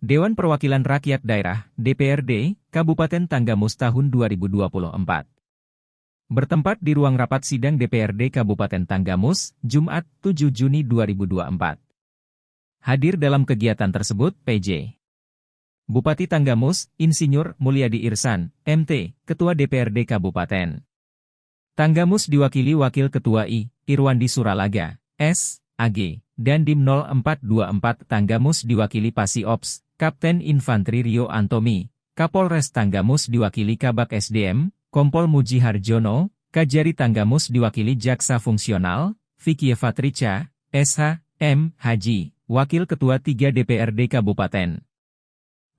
Dewan Perwakilan Rakyat Daerah, DPRD, Kabupaten Tanggamus tahun 2024. Bertempat di ruang rapat sidang DPRD Kabupaten Tanggamus, Jumat, 7 Juni 2024. Hadir dalam kegiatan tersebut, PJ. Bupati Tanggamus, Insinyur Mulyadi Irsan, MT, Ketua DPRD Kabupaten Tanggamus diwakili Wakil Ketua I, Irwandi Suralaga, S, AG, dan Dim 0424 Tanggamus diwakili Pasi Ops, Kapten Infanteri Rio Antomi, Kapolres Tanggamus diwakili Kabak SDM, Kompol Muji Harjono, Kajari Tanggamus diwakili Jaksa Fungsional, Vicky Fatrica, SH, M, Haji, Wakil Ketua 3 DPRD Kabupaten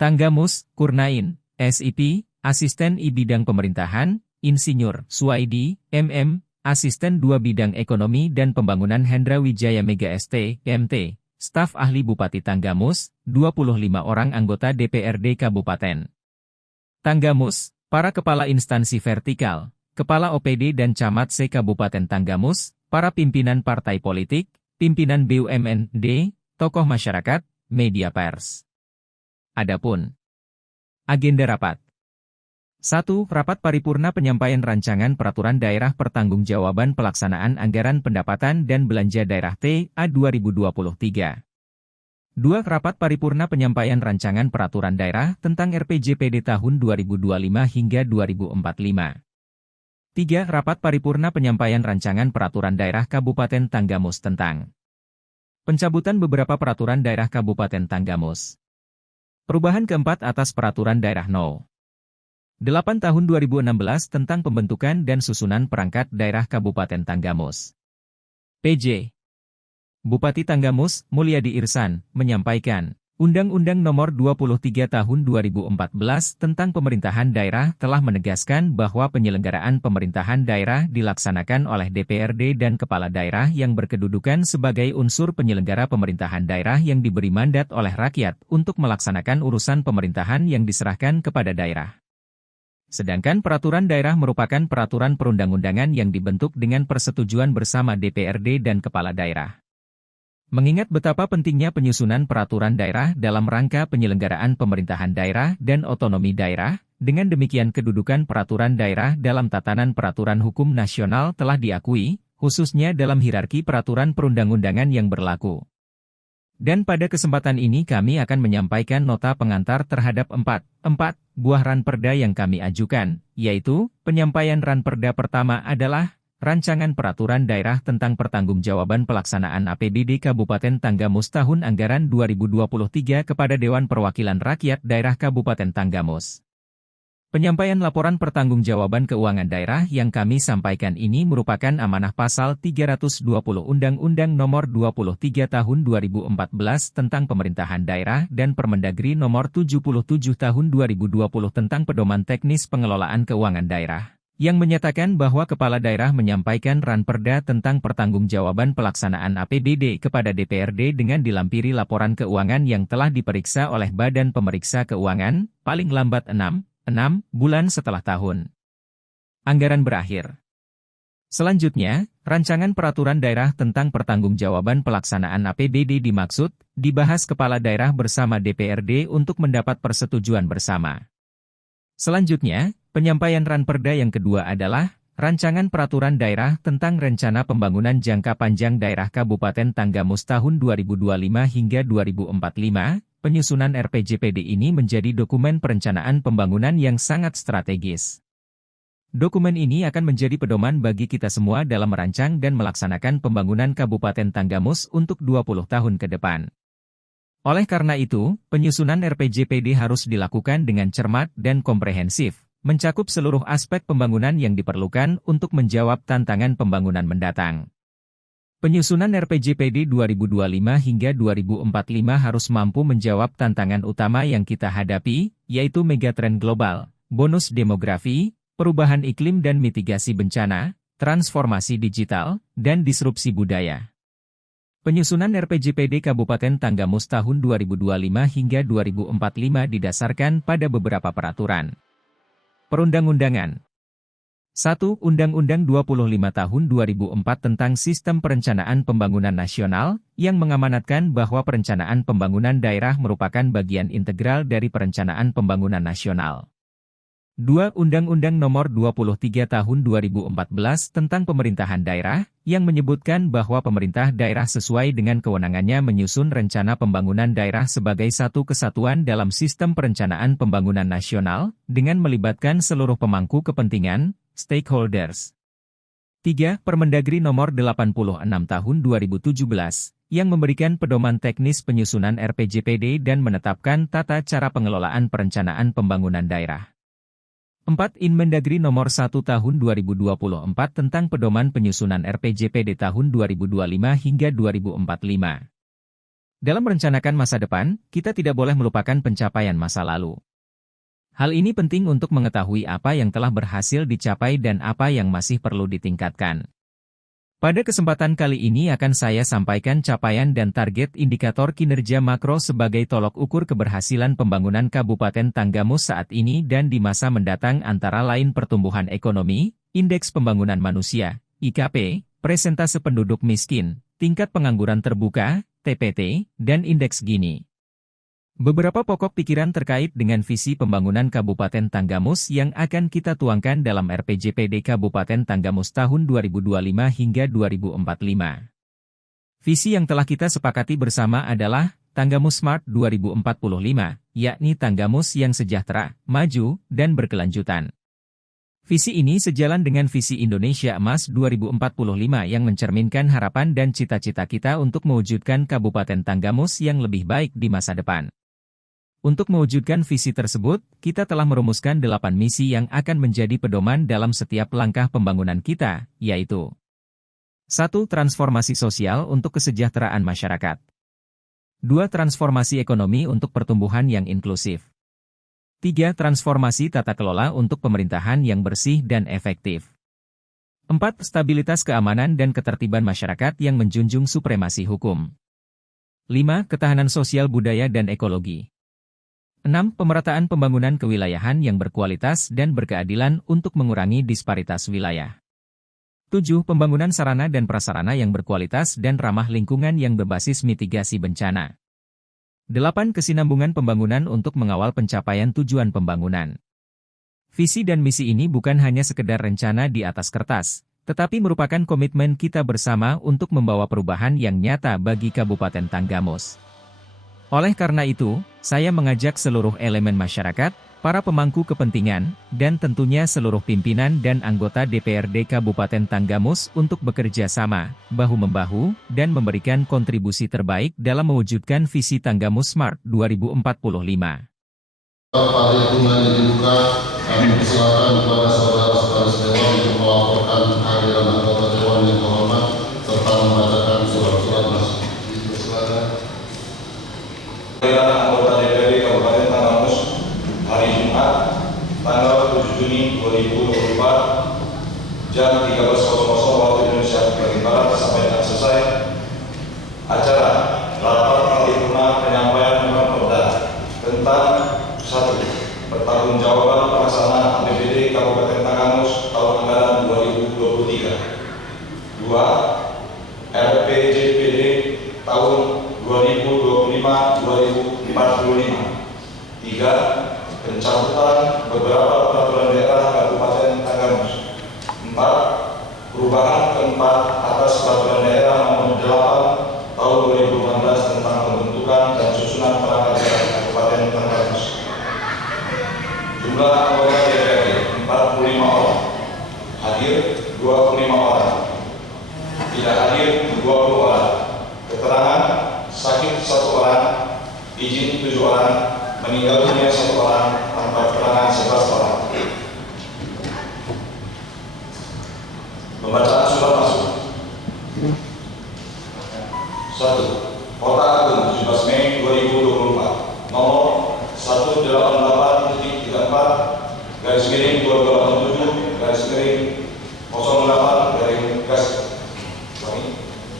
Tanggamus, Kurnain, SIP, Asisten I Bidang Pemerintahan, Insinyur Suwaidi, MM, Asisten 2 Bidang Ekonomi dan Pembangunan Hendra Wijaya Mega ST, MT, Staf Ahli Bupati Tanggamus, 25 orang anggota DPRD Kabupaten Tanggamus, para kepala instansi vertikal, kepala OPD dan camat se Kabupaten Tanggamus, para pimpinan partai politik, pimpinan BUMN-D, tokoh masyarakat, media pers. Adapun agenda rapat 1. Rapat paripurna penyampaian rancangan peraturan daerah pertanggungjawaban pelaksanaan anggaran pendapatan dan belanja daerah TA 2023. 2. Rapat paripurna penyampaian rancangan peraturan daerah tentang RPJPD tahun 2025 hingga 2045. 3. Rapat paripurna penyampaian rancangan peraturan daerah Kabupaten Tanggamus tentang pencabutan beberapa peraturan daerah Kabupaten Tanggamus. Perubahan keempat atas peraturan daerah No. 8 tahun 2016 tentang pembentukan dan susunan perangkat daerah Kabupaten Tanggamus. PJ. Bupati Tanggamus, Mulyadi Irsan, menyampaikan, Undang-Undang Nomor 23 Tahun 2014 tentang Pemerintahan Daerah telah menegaskan bahwa penyelenggaraan pemerintahan daerah dilaksanakan oleh DPRD dan Kepala Daerah yang berkedudukan sebagai unsur penyelenggara pemerintahan daerah yang diberi mandat oleh rakyat untuk melaksanakan urusan pemerintahan yang diserahkan kepada daerah. Sedangkan peraturan daerah merupakan peraturan perundang-undangan yang dibentuk dengan persetujuan bersama DPRD dan Kepala Daerah. Mengingat betapa pentingnya penyusunan peraturan daerah dalam rangka penyelenggaraan pemerintahan daerah dan otonomi daerah, dengan demikian kedudukan peraturan daerah dalam tatanan peraturan hukum nasional telah diakui, khususnya dalam hierarki peraturan perundang-undangan yang berlaku. Dan pada kesempatan ini kami akan menyampaikan nota pengantar terhadap 4 buah ranperda yang kami ajukan, yaitu, penyampaian ranperda pertama adalah, Rancangan Peraturan Daerah tentang Pertanggungjawaban Pelaksanaan APBD Kabupaten Tanggamus Tahun Anggaran 2023 kepada Dewan Perwakilan Rakyat Daerah Kabupaten Tanggamus. Penyampaian laporan pertanggungjawaban keuangan daerah yang kami sampaikan ini merupakan amanah pasal 320 Undang-Undang Nomor 23 Tahun 2014 tentang Pemerintahan Daerah dan Permendagri Nomor 77 Tahun 2020 tentang Pedoman Teknis Pengelolaan Keuangan Daerah, yang menyatakan bahwa Kepala Daerah menyampaikan ranperda tentang pertanggungjawaban pelaksanaan APBD kepada DPRD dengan dilampiri laporan keuangan yang telah diperiksa oleh Badan Pemeriksa Keuangan, paling lambat 6 bulan setelah tahun anggaran berakhir. Selanjutnya, rancangan peraturan daerah tentang pertanggungjawaban pelaksanaan APBD dimaksud dibahas Kepala Daerah bersama DPRD untuk mendapat persetujuan bersama. Selanjutnya, penyampaian ranperda yang kedua adalah rancangan peraturan daerah tentang rencana pembangunan jangka panjang daerah Kabupaten Tanggamus tahun 2025 hingga 2045. Penyusunan RPJPD ini menjadi dokumen perencanaan pembangunan yang sangat strategis. Dokumen ini akan menjadi pedoman bagi kita semua dalam merancang dan melaksanakan pembangunan Kabupaten Tanggamus untuk 20 tahun ke depan. Oleh karena itu, penyusunan RPJPD harus dilakukan dengan cermat dan komprehensif, mencakup seluruh aspek pembangunan yang diperlukan untuk menjawab tantangan pembangunan mendatang. Penyusunan RPJPD 2025 hingga 2045 harus mampu menjawab tantangan utama yang kita hadapi, yaitu megatrend global, bonus demografi, perubahan iklim dan mitigasi bencana, transformasi digital, dan disrupsi budaya. Penyusunan RPJPD Kabupaten Tanggamus tahun 2025 hingga 2045 didasarkan pada beberapa peraturan. Perundang-undangan 1. Undang-Undang 25 Tahun 2004 tentang Sistem Perencanaan Pembangunan Nasional, yang mengamanatkan bahwa perencanaan pembangunan daerah merupakan bagian integral dari perencanaan pembangunan nasional. 2. Undang-Undang Nomor 23 Tahun 2014 tentang Pemerintahan Daerah, yang menyebutkan bahwa pemerintah daerah sesuai dengan kewenangannya menyusun rencana pembangunan daerah sebagai satu kesatuan dalam sistem perencanaan pembangunan nasional, dengan melibatkan seluruh pemangku kepentingan, stakeholders. 3. Permendagri Nomor 86 Tahun 2017, yang memberikan pedoman teknis penyusunan RPJPD dan menetapkan tata cara pengelolaan perencanaan pembangunan daerah. 4. Inmendagri Nomor 1 Tahun 2024 tentang pedoman penyusunan RPJPD tahun 2025 hingga 2045. Dalam merencanakan masa depan, kita tidak boleh melupakan pencapaian masa lalu. Hal ini penting untuk mengetahui apa yang telah berhasil dicapai dan apa yang masih perlu ditingkatkan. Pada kesempatan kali ini akan saya sampaikan capaian dan target indikator kinerja makro sebagai tolok ukur keberhasilan pembangunan Kabupaten Tanggamus saat ini dan di masa mendatang antara lain pertumbuhan ekonomi, indeks pembangunan manusia, IKP, presentase penduduk miskin, tingkat pengangguran terbuka, TPT, dan indeks Gini. Beberapa pokok pikiran terkait dengan visi pembangunan Kabupaten Tanggamus yang akan kita tuangkan dalam RPJPD Kabupaten Tanggamus tahun 2025 hingga 2045. Visi yang telah kita sepakati bersama adalah Tanggamus Smart 2045, yakni Tanggamus yang sejahtera, maju, dan berkelanjutan. Visi ini sejalan dengan visi Indonesia Emas 2045 yang mencerminkan harapan dan cita-cita kita untuk mewujudkan Kabupaten Tanggamus yang lebih baik di masa depan. Untuk mewujudkan visi tersebut, kita telah merumuskan 8 misi yang akan menjadi pedoman dalam setiap langkah pembangunan kita, yaitu 1. Transformasi sosial untuk kesejahteraan masyarakat. 2. Transformasi ekonomi untuk pertumbuhan yang inklusif. 3. Transformasi tata kelola untuk pemerintahan yang bersih dan efektif. 4. Stabilitas keamanan dan ketertiban masyarakat yang menjunjung supremasi hukum. 5. Ketahanan sosial budaya dan ekologi. 6. Pemerataan pembangunan kewilayahan yang berkualitas dan berkeadilan untuk mengurangi disparitas wilayah. 7. Pembangunan sarana dan prasarana yang berkualitas dan ramah lingkungan yang berbasis mitigasi bencana. 8. Kesinambungan pembangunan untuk mengawal pencapaian tujuan pembangunan. Visi dan misi ini bukan hanya sekedar rencana di atas kertas, tetapi merupakan komitmen kita bersama untuk membawa perubahan yang nyata bagi Kabupaten Tanggamus. Oleh karena itu, saya mengajak seluruh elemen masyarakat, para pemangku kepentingan, dan tentunya seluruh pimpinan dan anggota DPRD Kabupaten Tanggamus untuk bekerja sama, bahu-membahu, dan memberikan kontribusi terbaik dalam mewujudkan visi Tanggamus Smart 2045. Paripurna dibuka, kami persilakan kepada saudara-saudara dewan untuk melaporkan kehadiran anggota dewan yang terhormat serta membacakan surat-surat masuk. Silakan. Kehadiran anggota DPRD Kabupaten Tanggamus hari Jumat, tanggal 7 Juni 2024, jam 13.00 waktu Indonesia bagian Barat sampai dengan selesai acara rapat paripurna penyampaian Pemda tentang 1. Pertanggungjawaban pelaksanaan APBD Kabupaten Tanggamus tahun anggaran 2023. 2. RPJPD tahun 2025-2045. 3. Pencabutan beberapa peraturan daerah Kabupaten Tanggamus. 4. Perubahan keempat atas peraturan daerah nomor 8 tahun 2016 tentang pembentukan dan susunan perangkat daerah Kabupaten Tanggamus. Jumlah anggota DPRD 45 orang, hadir 25 orang, tidak hadir 20 orang, keterangan sakit 1 orang, izin 7 orang, meninggal dunia 1 orang, tanpa keterangan 11 orang. Pembacaan surat masuk. 1. Kota Agung 17 Mei 2024, nomor 188.34 garis miring 2287 garis miring 08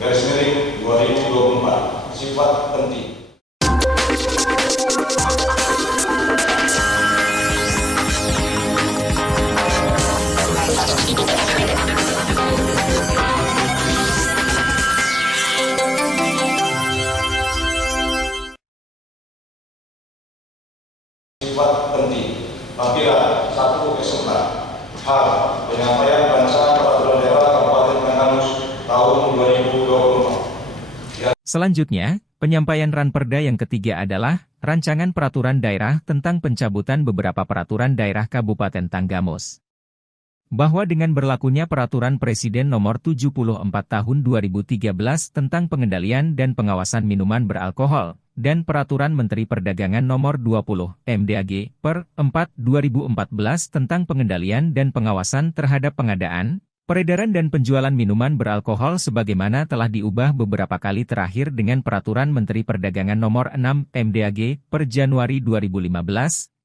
garis miring 2024. Sifat penting. untuk SMK. H. Penyampaian rancangan peraturan daerah Kabupaten Tanggamus tahun 2024. Selanjutnya, penyampaian Ranperda yang ketiga adalah Rancangan Peraturan Daerah tentang pencabutan beberapa peraturan daerah Kabupaten Tanggamus. Bahwa dengan berlakunya Peraturan Presiden Nomor 74 Tahun 2013 tentang pengendalian dan pengawasan minuman beralkohol, dan Peraturan Menteri Perdagangan Nomor 20 MDAG per 4 2014 tentang pengendalian dan pengawasan terhadap pengadaan, peredaran dan penjualan minuman beralkohol sebagaimana telah diubah beberapa kali terakhir dengan Peraturan Menteri Perdagangan Nomor 6 MDAG per Januari 2015,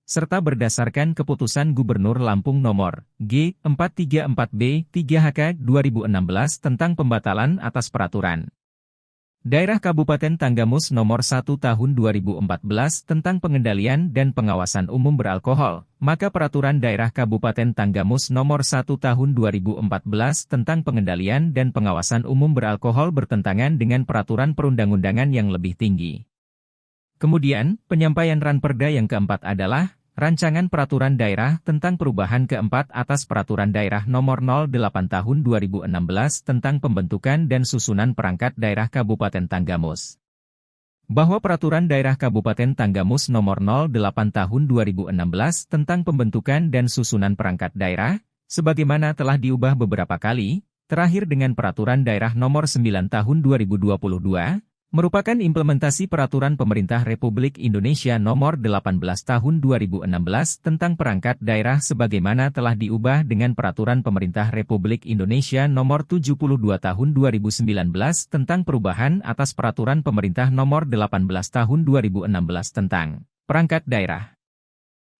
serta berdasarkan Keputusan Gubernur Lampung Nomor G434B 3HK 2016 tentang pembatalan atas peraturan Daerah Kabupaten Tanggamus Nomor 1 Tahun 2014 tentang pengendalian dan pengawasan umum beralkohol, maka Peraturan Daerah Kabupaten Tanggamus Nomor 1 Tahun 2014 tentang pengendalian dan pengawasan umum beralkohol bertentangan dengan peraturan perundang-undangan yang lebih tinggi. Kemudian, penyampaian Ranperda yang keempat adalah Rancangan Peraturan Daerah tentang perubahan keempat atas Peraturan Daerah Nomor 08 Tahun 2016 tentang pembentukan dan susunan perangkat daerah Kabupaten Tanggamus. Bahwa Peraturan Daerah Kabupaten Tanggamus Nomor 08 Tahun 2016 tentang pembentukan dan susunan perangkat daerah, sebagaimana telah diubah beberapa kali, terakhir dengan Peraturan Daerah Nomor 9 Tahun 2022, merupakan implementasi Peraturan Pemerintah Republik Indonesia Nomor 18 Tahun 2016 tentang perangkat daerah sebagaimana telah diubah dengan Peraturan Pemerintah Republik Indonesia Nomor 72 Tahun 2019 tentang perubahan atas Peraturan Pemerintah Nomor 18 Tahun 2016 tentang perangkat daerah.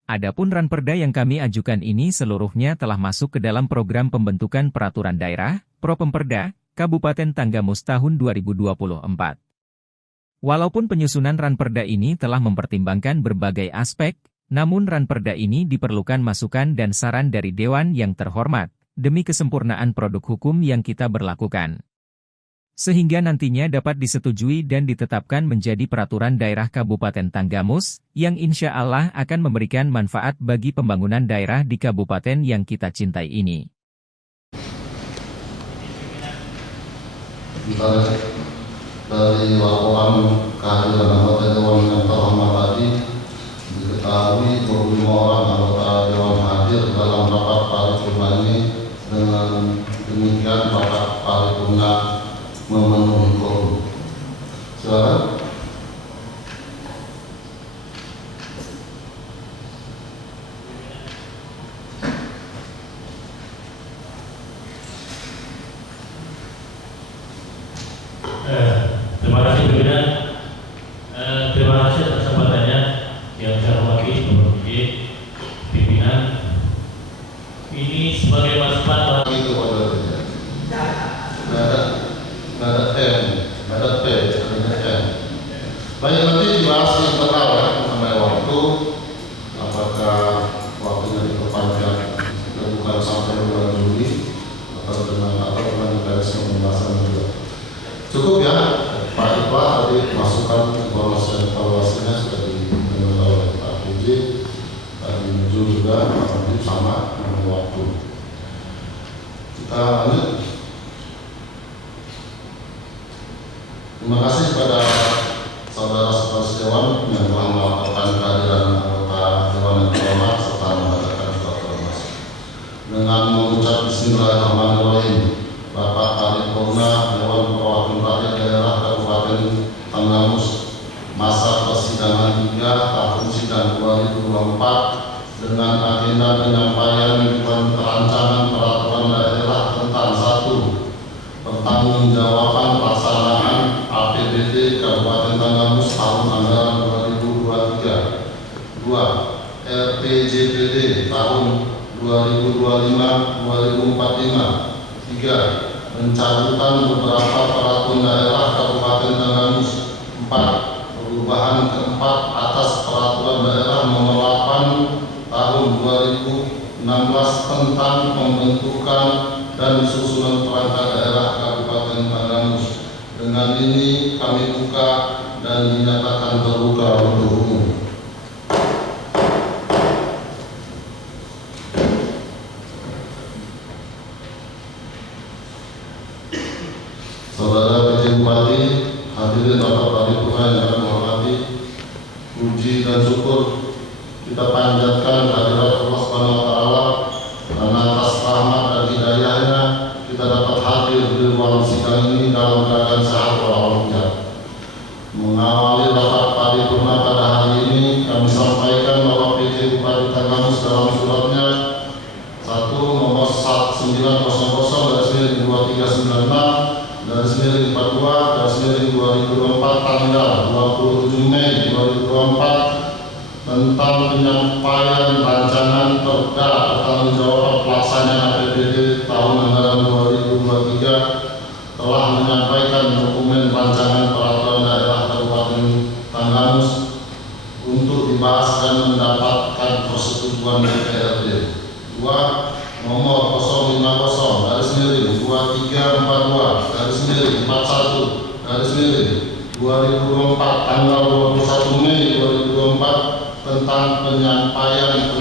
Adapun Ranperda yang kami ajukan ini seluruhnya telah masuk ke dalam program pembentukan peraturan daerah, Propemperda, Kabupaten Tanggamus tahun 2024. Walaupun penyusunan Ranperda ini telah mempertimbangkan berbagai aspek, namun Ranperda ini diperlukan masukan dan saran dari Dewan yang terhormat, demi kesempurnaan produk hukum yang kita berlakukan. Sehingga nantinya dapat disetujui dan ditetapkan menjadi peraturan daerah Kabupaten Tanggamus, yang insya Allah akan memberikan manfaat bagi pembangunan daerah di kabupaten yang kita cintai ini. Dari laporan kehadiran anggota Dewan yang terhormat tadi, diketahui 25 orang anggota Dewan hadir dalam rapat paripurna ini. Dengan demikian rapat paripurna memenuhi quorum. Silakan. Terima kasih pimpinan. Terima kasih atas kesempatannya yang saya hormati Bapak pimpinan. Ini sebagai masukan Itu ada M, ada P, ada M. Baik, nanti dibahas yang internal ya, mengenai waktu, apakah waktunya diperpanjang bukan sampai bulan Juli atau dengan mekanisme pembahasan juga. Cukup ya, Pak Iqbal tadi masukan evaluasinya sudah diminta oleh Pak PJ, tadi Ju juga, Pak Najib sama mengenai waktu. Kita lanjut. Terima kasih kepada saudara sekretaris Dewan yang telah melaporkan kehadiran anggota Dewan yang terhormat serta membacakan surat termasuk. Dengan mengucap Bismillahirrahmanirrahim, Rapat Paripurna Dewan Perwakilan Rakyat Daerah Kabupaten Tanggamus masa persidangan 3 tahun sidang 2024 dengan agenda penyampaian rancangan peraturan daerah tentang 1. Pertanggungjawaban pelaksanaan APBD Kabupaten Tanggamus tahun anggaran 2023. 2. RPJPD tahun 2025-2045. 3. Pencabutan beberapa peraturan daerah Kabupaten Tanggamus. 4. Perubahan keempat atas peraturan daerah nomor 8 tahun 2016 tentang pembentukan dan susunan perangkat daerah Kabupaten Tanggamus. Dengan ini kami buka dan dinyatakan terbuka untuk umum. Bupati, hadirin Bapak Paripurna yang kami hormati, puji dan syukur kita panjatkan kehadirat Allah Subhanahu wa Ta'ala karena atas rahmat dan hidayahnya kita dapat hadir di ruang sidang ini dalam keadaan sehat walafiat. Mengawali rapat paripurna pada hari ini, kami sampaikan bahwa PJ Bupati Tanggamus dalam suratnya 1 nomor 1900/2396 /42/2024 tanggal 27 Mei 2024 tentang penyampaian rancangan perda pertanggungjawaban pelaksanaan APBD tahun anggaran 2023 telah menyampaikan dokumen rancangan peraturan daerah Kabupaten Tanggamus untuk dibahas dan mendapatkan persetujuan DPRD. 2. Nomor 050-22-41-2024 tanggal 21 Mei 2024 tentang penyampaian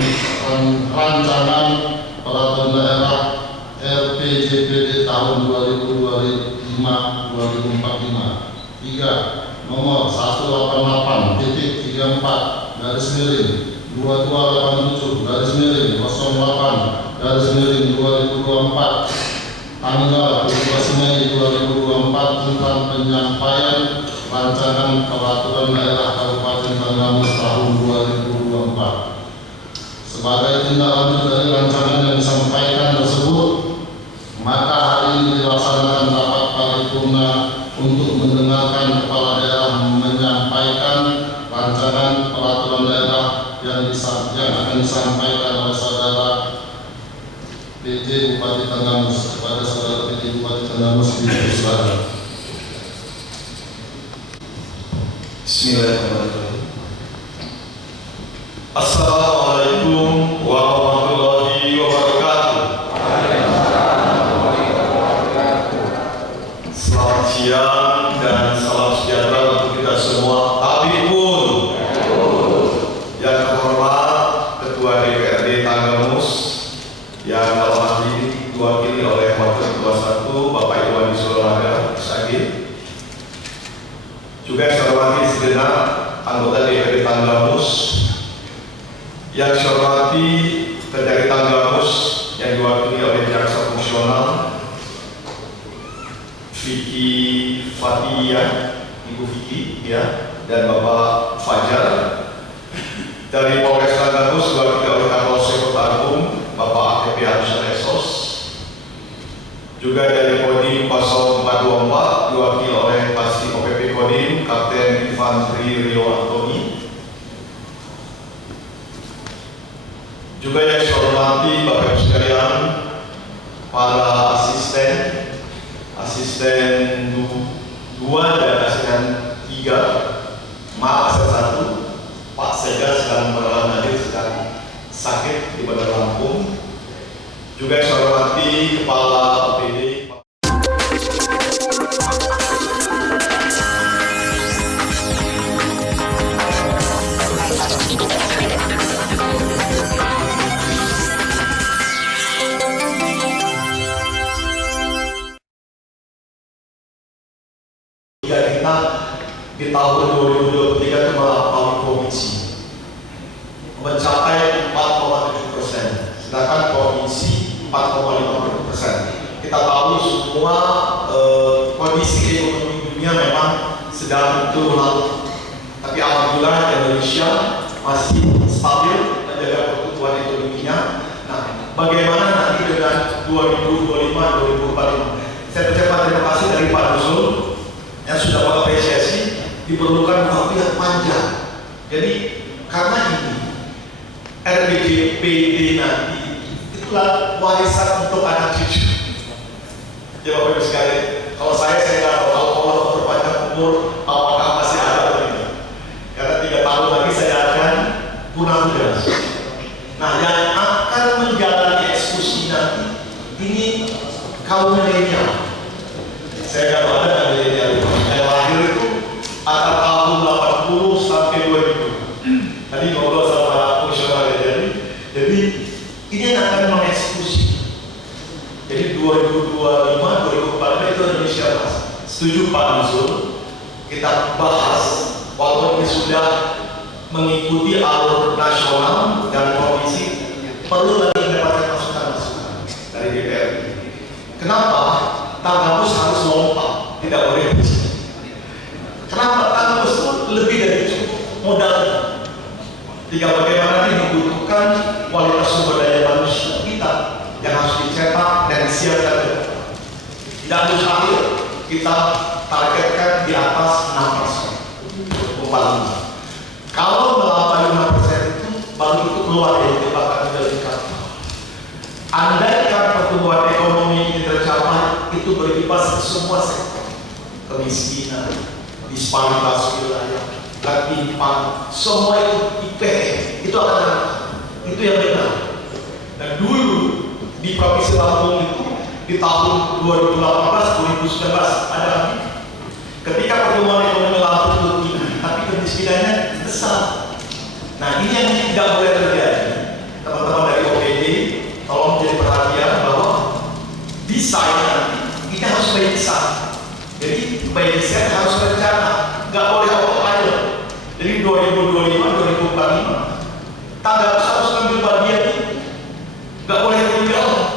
rancangan peraturan daerah RPJPD tahun 2025-2045. 3. Nomor 187-08-2024 tanggal 12 Mei 2024 tentang penyampaian rancangan peraturan daerah Kabupaten Tanggamus tahun 2024. Sebagai tindak lanjut dari rancangan yang disampaikan tersebut, maka hari ini dilaksanakan rapat paripurna untuk mendengarkan kepala daerah menyampaikan rancangan peraturan daerah yang akan disampaikan oleh saudara PJ Bupati Tanggamus. Kepada saudara PJ Bupati Tanggamus dipersilakan. Bismillahirrahmanirrahim. Assalamualaikum warahmatullahi wabarakatuh. Selamat siang dan salam sejahtera untuk kita semua. Habibun yang terhormat Ketua DPRD Tanggamus yang dalam hal ini diwakili oleh Wakil Ketua 1 Bapak Iwan Sulawada Sagir. Juga saya hormati segenap anggota DPRD Tanggamus, yang saya hormati Kejari Tanggamus yang diwakili oleh jaksa fungsional Vicky Fatihia, Ibu Vicky ya, dan Bapak Fajar. Dari Polres Tanggamus diwakili oleh Kapolsek Kota Agung Bapak AKP Harusan Esos. Juga dari Kodim 0424 diwakili oleh Pasti OPP Kodim Kapten Infanteri Rio Antoni. Juga yang saya hormati Bapak Ibu sekalian, para asisten 2 dan asisten 3, maaf asisten 1, Pak Sega sedang berhalangan hadir, sedang sakit di Bandar Lampung. Juga yang saya hormati Kepala OPD kita di tahun 2023 itu melampaui provinsi mencapai 4,7%, sedangkan provinsi 4,50%. Kita tahu semua kondisi ekonomi dunia memang sedang turun, tapi alhamdulillah Indonesia masih stabil menjaga pertumbuhan ekonominya. Nah, bagaimana nanti dengan 2025-2045? Saya ucapkan terima kasih dari Pak Nuzul yang sudah mengapresiasi diperlukan waktu yang panjang. Jadi karena ini RPJPD nanti itulah warisan untuk anak cucu. Ya Bapak Ibu sekalian, kalau saya nggak tahu kalau Allah memperpanjang umur apakah masih ada atau tidak. Karena 3 tahun lagi saya akan punah tugas. Nah, yang akan menjalani eksekusi nanti ini kaum milenial. Saya nggak tahu ada milenial yang lahir itu antara tahun 80 sampai 2000. Tadi ngobrol sama fungsional ya, jadi ini yang akan mengeksekusi. Jadi 2025, 2045 itu Indonesia mas setuju Pak Nuzul, kita bahas walaupun ini sudah mengikuti alur nasional dan komisi, perlu lagi mendapatkan masukan-masukan dari DPR. Kenapa Tanggamus harus lompat, tidak boleh kecil? Kenapa Tanggamus itu lebih dari cukup modal? Jika bagaimana dibutuhkan kualitas sumber daya manusia kita yang harus dicetak dan disiapkan. Tidak mustahil kita targetkan di atas 6%. Kalau melampaui 5% itu baru itu keluar dari jebakan delikat. Andaikan pertumbuhan ekonomi ini tercapai, itu berimbas ke semua sektor. Kemiskinan, disparitas wilayah, ketimpangan, semua itu IPM, itu akan ada. Itu yang benar. Dan dulu di Provinsi Lampung itu di tahun 2018-2019 ada ketika pertumbuhan ekonomi Lampung itu tinggi, tapi kemiskinannya besar. Nah, ini yang tidak boleh terjadi. Teman-teman dari OPD, tolong menjadi perhatian bahwa desain nanti ini harus by design. Jadi by design harus rencana, nggak boleh autopilot. Jadi 2025-2045 Tanggamus harus ambil bagian ini, nggak boleh tinggal.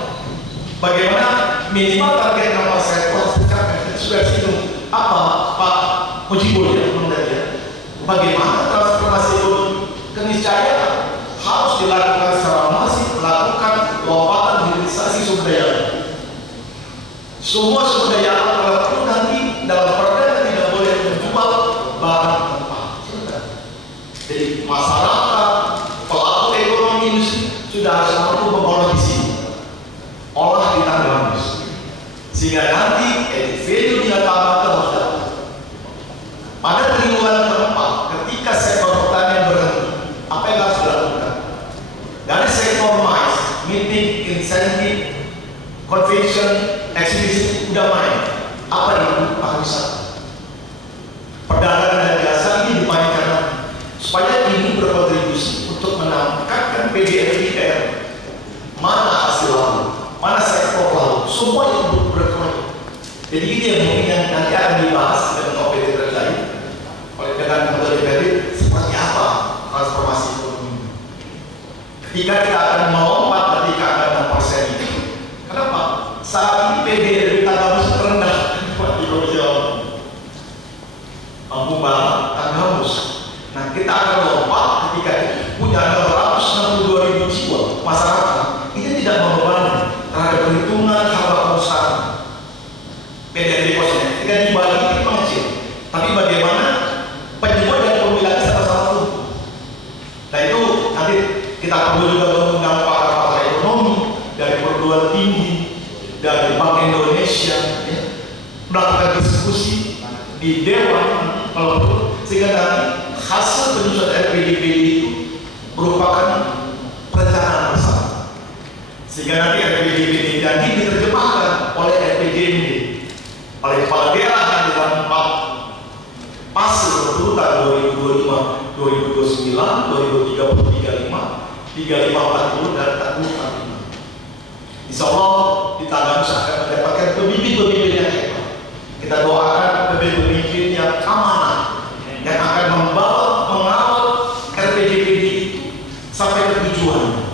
Bagaimana minimal target 6% harus dicapai. Sudah situ apa Pak Mujibur ya, bagaimana transformasi ekonomi? Keniscayaan harus dilakukan secara masif, melakukan lompatan hilirisasi sumber daya. Semua sumber daya alam itu nanti dalam perda tidak boleh menjual bahan mentah. Jadi masyarakat, pelaku ekonomi industri sudah harus mampu mengolah di sini, olah di Tanggamus, sehingga nanti value yang tambah harus dapat. Pada triwulan keempat, ketika sektor pertanian berhenti, apa yang harus dilakukan? Dari sektor mais, meeting, insentif, convention, exhibition udah main. Apa itu? Pariwisata. Perdagangan dan jasa ini dimainkan supaya ini berkontribusi untuk meningkatkan PDB di daerah. Mana hasil laut, mana sektor laut, semua itu berkontribusi. Jadi ini yang mungkin yang nanti akan dibahas dengan OPD terkait oleh dengan anggota DPRD seperti apa transformasi ekonomi. Ketika kita akan melompat ketika ada 6% ini. Kenapa? Saat ini PDB di Tanggamus terendah di Provinsi Lampung. Lampung Barat, Tanggamus. Nah, kita akan lompat ketika punya 662.000 jiwa masyarakat. Ini tidak membebani terhadap perhitungan harga perusahaan. PDB posnya tidak dibagi itu mengecil. Tapi bagaimana penyebut dan pemilihan sama-sama tumbuh. Nah itu nanti kita perlu juga mengundang pakar-pakar ekonomi dari perguruan tinggi, dari Bank Indonesia, ya, melakukan diskusi di Dewan kalau perlu, sehingga nanti hasil penyusunan RPJMD itu merupakan perencanaan bersama. Sehingga nanti RPJMD jadi diterjemahkan oleh RPJMD oleh kepala daerah yang dalam 4 fase berurutan 2025, 2029, 2030, 35, 35, 40 dan 40, 45. Insya Allah di Tanggamus akan mendapatkan pemimpin-pemimpin yang hebat. Kita doakan pemimpin-pemimpin yang amanah, yang akan mengawal RPJMD itu sampai ke tujuan.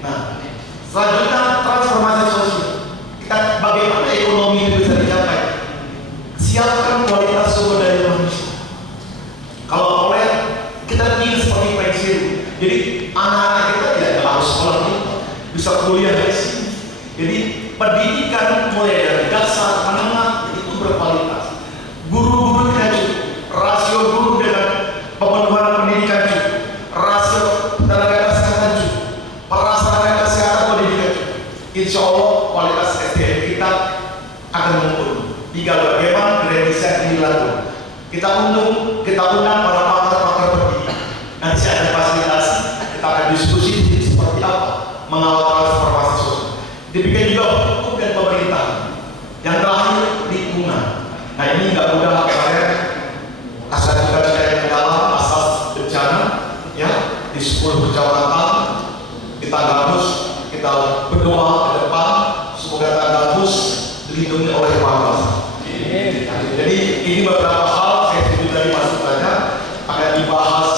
Nah, selanjutnya transformasi sosial. Kita bagaimana ekonomi itu bisa dicapai? Siapkan kualitas sumber daya manusia. Kalau oleh kita ingin seperti pensiun, jadi anak-anak kita tidak harus sekolah kita, bisa kuliah di sini. Jadi pendidikan mulai dari dasar, menengah itu berkualitas. Guru-guru kita cukup, rasio guru dengan pemenuhan pendidikan cukup, rasio tenaga kesehatan cukup, prasarana kesehatan pendidikan cukup. Insya Allah kualitas SDM kita akan mumpuni. Tinggal bagaimana revisi ini dilakukan. Kita undang para pakar-pakar pendidikan. Nanti ada fasilitasi, kita akan diskusi seperti apa mengawal transformasi sosial. Demikian juga hukum dan pemerintah. Yang terakhir lingkungan. Nah ini nggak mudah kemarin asal juga saya dalam asas bencana ya di 10 kecamatan di Tanggamus kita berdoa ke depan semoga Tanggamus dilindungi oleh Allah. Jadi ini beberapa hal saya setuju dari masukannya akan dibahas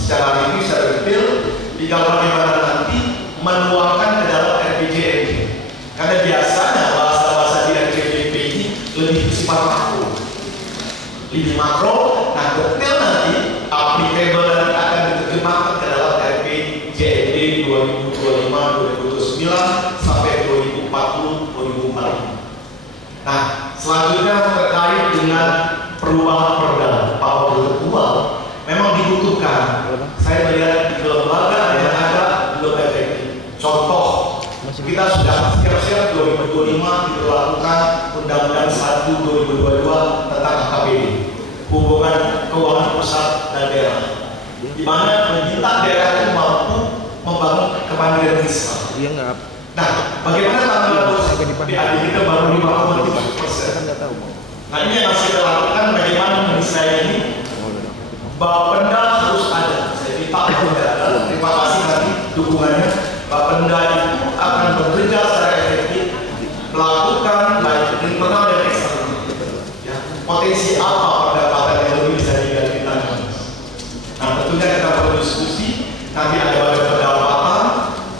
secara rinci, secara detail, tinggal bagaimana nanti menuangkan ke dalam RPJMD. Karena biasanya bahasa-bahasa di RPJMD ini lebih bersifat makro, lebih makro. Nah, detail nanti applicable nanti akan diterjemahkan ke dalam RPJMD 2025-2029 sampai 2040-2045. Nah, selanjutnya terkait dengan perubahan perda Pak Wakil Ketua, memang dibutuhkan. Saya melihat di lembaga yang ada belum efektif. Contoh, kita sudah siap-siap 2025 diberlakukan Undang-Undang 1 2022 tentang HKBD, hubungan keuangan pusat dan daerah, di mana meminta daerah itu mampu membangun kemandirian fiskal. Iya nggak. Nah, bagaimana tanggal PAD kita baru 5,7%? Nah, ini yang harus kita lakukan, bagaimana mendesain ini. Bapenda harus ada. Saya minta ada. Terima kasih nanti dukungannya. Bapenda itu akan bekerja secara efektif, melakukan baik internal dan eksternal. Ya, potensi apa pendapatan yang lebih bisa digantikan? Nah, tentunya kita perlu diskusi. Nanti ada badan pendapatan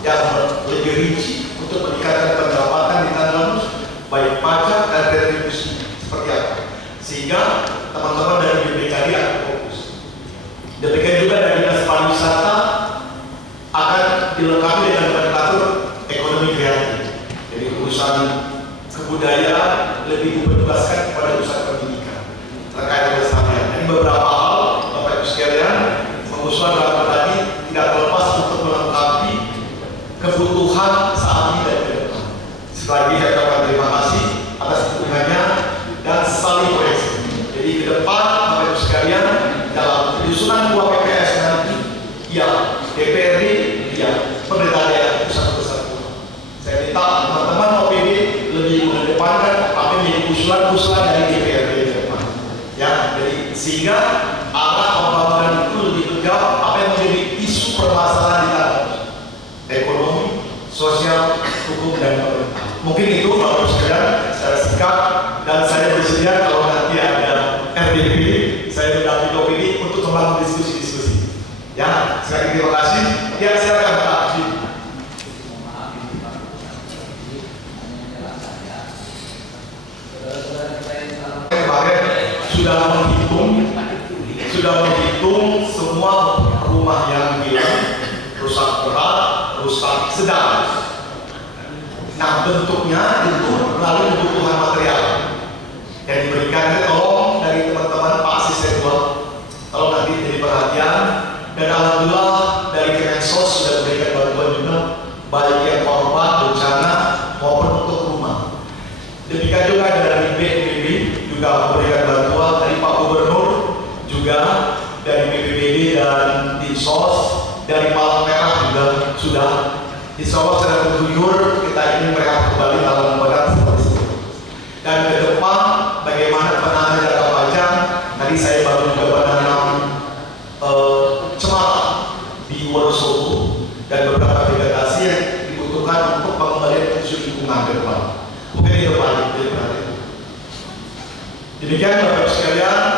yang lebih rinci untuk meningkatkan pendapatan di tanah baik pajak dan retribusi seperti apa, sehingga teman-teman dari BPKD akan fokus. Demikian juga dari Dinas Pariwisata akan dilengkapi dengan nomenklatur ekonomi kreatif. Jadi urusan kebudayaan lebih dipenugaskan kepada urusan pendidikan terkait kelestarian. Ini beberapa hal Bapak Ibu sekalian, pengusulan rapat tadi tidak terlepas untuk melengkapi kebutuhan saat ini dan ke depan. Sekali lagi saya ucapkan terima kasih atas dukungannya dan saling koreksi. Jadi ke depan Bapak Ibu sekalian, dalam penyusunan dua PPS nanti, ya DPRD, ya pemerintah daerah pusat kesatuan. Saya minta teman-teman OPD lebih mengedepankan apa yang menjadi usulan-usulan dari DPRD ke depan. Ya, jadi sehingga arah pembangunan itu lebih menjawab apa yang menjadi isu permasalahan di tanah ekonomi, sosial, hukum dan pemerintah. Mungkin itu Bapak Ibu sekalian secara singkat, dan saya bersedia kalau nanti ada RDP, saya mendampingi OPD untuk membangun diskusi-diskusi. Ya, sekali lagi terima kasih. Ya, silakan Pak Haji. Kemarin sudah menghitung semua rumah yang hilang, rusak berat, rusak sedang. Nah, bentuknya itu melalui kebutuhan material yang diberikan. Tolong dari teman-teman Pak Asisten 2, tolong nanti jadi perhatian. Dan alhamdulillah dari Kemensos sudah memberikan bantuan juga, baik yang korban bencana maupun untuk rumah. Demikian juga dari BPBD juga memberikan bantuan, dari Pak Gubernur juga, dari BPBD dan Dinsos, dari Palang Merah juga sudah. Insya Allah secara berjujur kita ingin mereka kembali dalam lembaga seperti itu. Dan ke depan bagaimana penanganan data pajak, tadi saya baru juga menanam cemara di Wonosobo dan beberapa vegetasi yang dibutuhkan untuk pengembalian fungsi lingkungan ke depan. Mungkin itu Pak. Demikian Bapak Ibu sekalian,